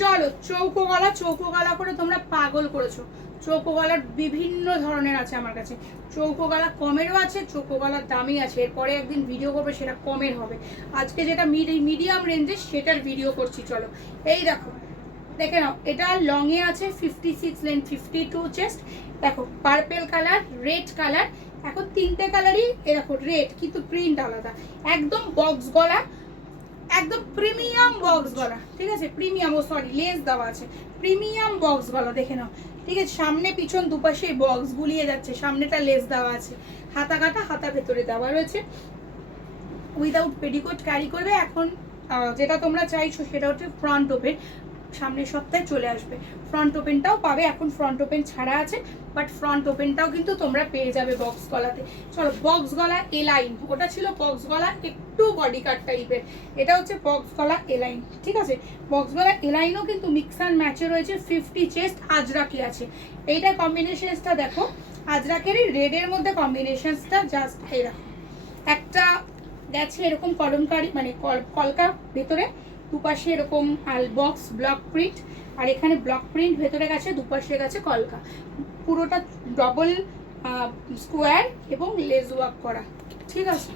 চলো চৌকো গলা করে তোমরা পাগল করেছো। চৌকো গলার বিভিন্ন ধরনের আছে আমার কাছে। চৌকো গলা কমেরও আছে, চৌকো গলার দামি আছে। এরপরে একদিন ভিডিও করবে, সেটা কমের হবে। আজকে যেটা মিডিয়াম রেঞ্জের সেটার ভিডিও করছি। চলো এই দেখো, দেখে নাও, এটা লং এ আছে 56 লেন্থ, 52 চেস্ট। দেখো পার্পেল কালার, রেড কালার, এখন তিনটে কালারই এরকম রেড, কিন্তু প্রিন্ট আলাদা। একদম বক্স গলা, একদম প্রিমিয়াম বক্স গলা, ঠিক আছে? প্রিমিয়াম, ও সরি লেস দেওয়া আছে, প্রিমিয়াম বক্স গলা, দেখে নাও, ঠিক আছে? সামনে পিছন দুপাশে বক্স গুলিয়ে যাচ্ছে, সামনেটা লেস দেওয়া আছে, হাতা কাটা, হাতা ভেতরে দেওয়া রয়েছে। উইদাউট পেটিকোট ক্যারি করবে। এখন যেটা তোমরা চাইছো সেটা হচ্ছে ফ্রন্ট ওপেন, সামনের সপ্তাহে চলে আসবে। ফ্রন্ট ওপেনটাও পাবে, এখন ফ্রন্ট ওপেন ছাড়া আছে, বাট ফ্রন্ট ওপেনটাও কিন্তু তোমরা পেয়ে যাবে বক্স গলাতে। চলো বক্স গলা এলাইন, ওটা ছিল বক্স গলা একটু বডি কাট টাইপের, এটা হচ্ছে বক্স গলা এলাইন, ঠিক আছে? বক্স গলা এলাইনও কিন্তু মিক্স অ্যান্ড ম্যাচে রয়েছে, 50 চেস্ট, আজরাকি আছে। এইটা কম্বিনেশনসটা দেখো, আজরাকেরই রেডের মধ্যে কম্বিনেশনসটা জাস্ট এরকম একটা গেছে, এরকম কলমকারি মানে কলকা ভেতরে, দুপাশে এরকম বক্স ব্লক প্রিন্ট, আর এখানে ব্লক প্রিন্ট ভেতরে গেছে, দুপাশে গেছে কলকা, পুরোটা ডবল স্কোয়ার এবং লেজ ওয়ার্ক করা, ঠিক আছে?